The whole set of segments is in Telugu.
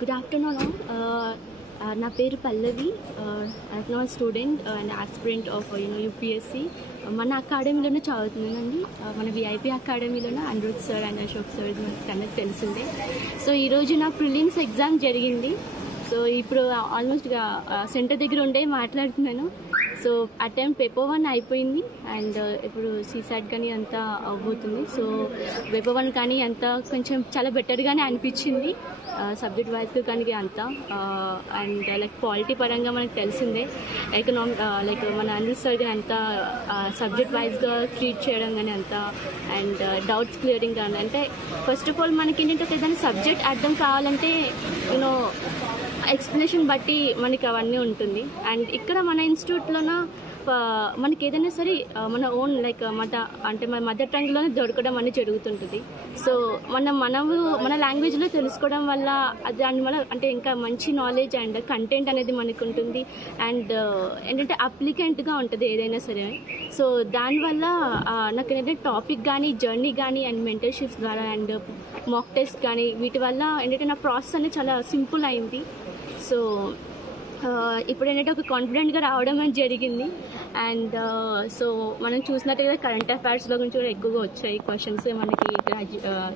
Good afternoon all. నా పేరు పల్లవి. I'm a student and aspirant of UPSC. మన అకాడమీలోనే చదువుతున్నానండి. మన VIP అకాడమీలోనే Anirudh sir and Ashok sir మనకు తెలిసిందే. సో ఈరోజు నా ప్రిలిమ్స్ ఎగ్జామ్ జరిగింది. సో ఇప్పుడు ఆల్మోస్ట్ సెంటర్ దగ్గర ఉండే మాట్లాడుతున్నాను. సో అటెంప్ట్ పేపర్ 1 అయిపోయింది అండ్ ఇప్పుడు సీసాట్ కానీ అంతా అవబోతుంది. సో పేపర్ 1 కానీ అంతా కొంచెం చాలా బెటర్గానే అనిపించింది సబ్జెక్ట్ వైజ్గా కానీ అంతా. అండ్ లైక్ పాలిటీ పరంగా మనకు తెలిసిందే, లైక్ మన అనిరుద్ సార్ కానీ అంతా సబ్జెక్ట్ వైజ్గా ట్రీట్ చేయడం కానీ అంతా అండ్ డౌట్స్ క్లియరింగ్ కానీ. అంటే ఫస్ట్ ఆఫ్ ఆల్ మనకి ఏంటంటే ఏదైనా సబ్జెక్ట్ అర్థం కావాలంటే ఎక్స్ప్లెనేషన్ బట్టి మనకి అవన్నీ ఉంటుంది. అండ్ ఇక్కడ మన ఇన్స్టిట్యూట్లోన మనకి ఏదైనా సరే మన ఓన్ లైక్ మన మదర్ టంగ్లోనే దొరకడం అనేది జరుగుతుంటుంది. సో మన లాంగ్వేజ్లో తెలుసుకోవడం వల్ల దానివల్ల అంటే ఇంకా మంచి నాలెడ్జ్ అండ్ కంటెంట్ అనేది మనకు ఉంటుంది. అండ్ ఏంటంటే అప్లికెంట్గా ఉంటుంది ఏదైనా సరే. సో దానివల్ల నాకు ఏంటంటే టాపిక్ కానీ జర్నీ కానీ అండ్ మెంటర్షిప్స్ ద్వారా అండ్ మాక్ టెస్ట్ కానీ వీటి వల్ల ఏంటంటే నా ప్రాసెస్ అనేది చాలా సింపుల్ అయింది. సో ఇప్పుడు ఏంటంటే ఒక కాన్ఫిడెంట్గా రావడం అనేది జరిగింది. అండ్ సో మనం చూసినట్టుగా కరెంట్ అఫైర్స్లో గురించి కూడా ఎక్కువగా వచ్చాయి క్వశ్చన్స్ మనకి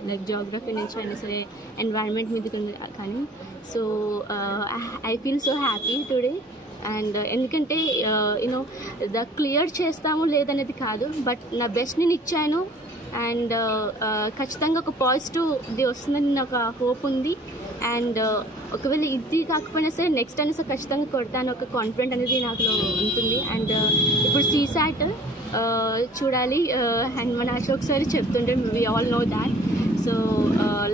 లైక్ జియోగ్రఫీ నుంచి అయినా సరే ఎన్వైరన్మెంట్ మీద కానీ. So I feel so happy today. And ఎందుకంటే క్లియర్ చేస్తాము లేదనేది కాదు, బట్ నా బెస్ట్ నేను ఇచ్చాను. అండ్ ఖచ్చితంగా ఒక పాజిటివ్ది వస్తుందని నాకు హోప్ ఉంది. అండ్ ఒకవేళ ఇది కాకపోయినా సరే నెక్స్ట్ అయినా సరే ఖచ్చితంగా కొడతాను ఒక కాన్ఫిడెంట్ అనేది నాకు ఉంటుంది. అండ్ ఇప్పుడు సీసాట్ చూడాలి. అండ్ మన అశోక్ సార్ చెప్తుంటే we all know that. So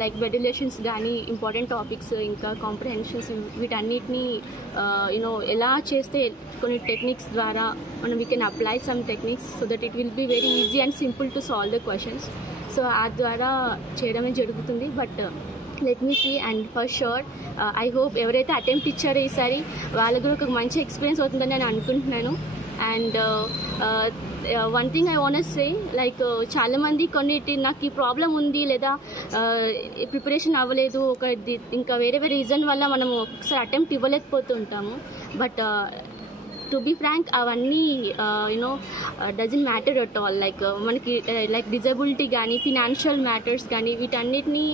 like వెడ్యులేషన్స్ కానీ ఇంపార్టెంట్ టాపిక్స్ ఇంకా కాంప్రహెన్షన్స్ వీటన్నిటిని ఎలా చేస్తే కొన్ని టెక్నిక్స్ ద్వారా మనం we can apply some techniques so that it will be very easy and simple to solve the questions. So ఆ ద్వారా చేయడమే జరుగుతుంది. But let me see. And for sure I hope ఎవరైతే అటెంప్ట్ ఇచ్చారో ఈసారి వాళ్ళకు కూడా ఒక మంచి ఎక్స్పీరియన్స్ అవుతుందని నేను అనుకుంటున్నాను. And one thing I want say, like చాలామంది కొన్నిటి నాకు ఈ ప్రాబ్లం ఉంది లేదా ప్రిపరేషన్ అవ్వలేదు ఇంకా వేరే రీజన్ వల్ల మనము ఒకసారి అటెంప్ట్ ఇవ్వలేకపోతూ ఉంటాము. బట్ టు బీ ఫ్రాంక్ అవన్నీ doesn't matter at all. Like మనకి లైక్ డిజబిలిటీ కానీ ఫినాన్షియల్ మ్యాటర్స్ కానీ వీటన్నిటినీ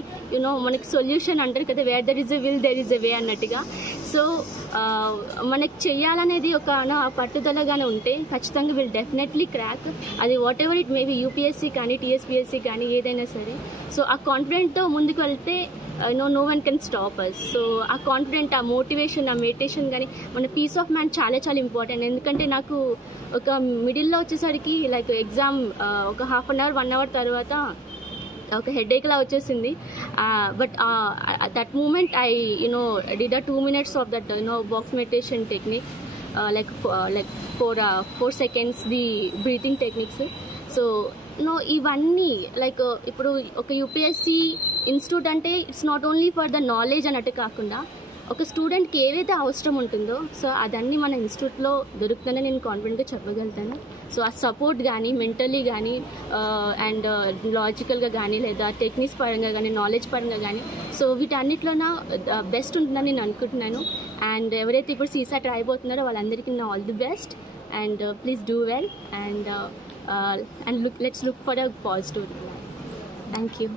మనకి సొల్యూషన్ అంటారు కదా, where there is a will there is a way అన్నట్టుగా. సో మనకి చెయ్యాలనేది ఒక పట్టుదలగానే ఉంటే ఖచ్చితంగా విల్ డెఫినెట్లీ క్రాక్. అది whatever it maybe UPSC కానీ టీఎస్పీఎస్సీ కానీ ఏదైనా సరే. సో ఆ కాన్ఫిడెంట్తో ముందుకు వెళ్తే no one can stop us. So ఆ కాన్ఫిడెంట్, ఆ మోటివేషన్, ఆ మెడిటేషన్ కానీ మన పీస్ ఆఫ్ మైండ్ చాలా చాలా ఇంపార్టెంట్. ఎందుకంటే నాకు ఒక మిడిల్లో వచ్చేసరికి లైక్ ఎగ్జామ్ ఒక హాఫ్ అన్ అవర్ 1 అవర్ తర్వాత ఒక హెడేక్లా వచ్చేసింది. But that moment I did a 2 minutes of that box meditation technique, like 4 seconds the breathing techniques. So ఇవన్నీ లైక్ ఇప్పుడు ఒక యూపీఎస్సీ ఇన్స్టిట్యూట్ అంటే it's not only for the knowledge అన్నట్టు కాకుండా ఒక స్టూడెంట్కి ఏదైతే అవసరం ఉంటుందో సో అదన్నీ మన ఇన్స్టిట్యూట్లో దొరుకుతుందని నేను కాన్ఫిడెంట్గా చెప్పగలుగుతాను. సో ఆ సపోర్ట్ కానీ మెంటలీ కానీ అండ్ లాజికల్గా కానీ లేదా టెక్నిక్స్ పరంగా కానీ నాలెడ్జ్ పరంగా కానీ సో వీటన్నిటిలోన బెస్ట్ ఉంటుందని నేను అనుకుంటున్నాను. అండ్ ఎవరైతే ఇప్పుడు సీసాట్ రాయబోతున్నారో వాళ్ళందరికీ నా all the best. And please do well. And let's look for a positive. Thank you.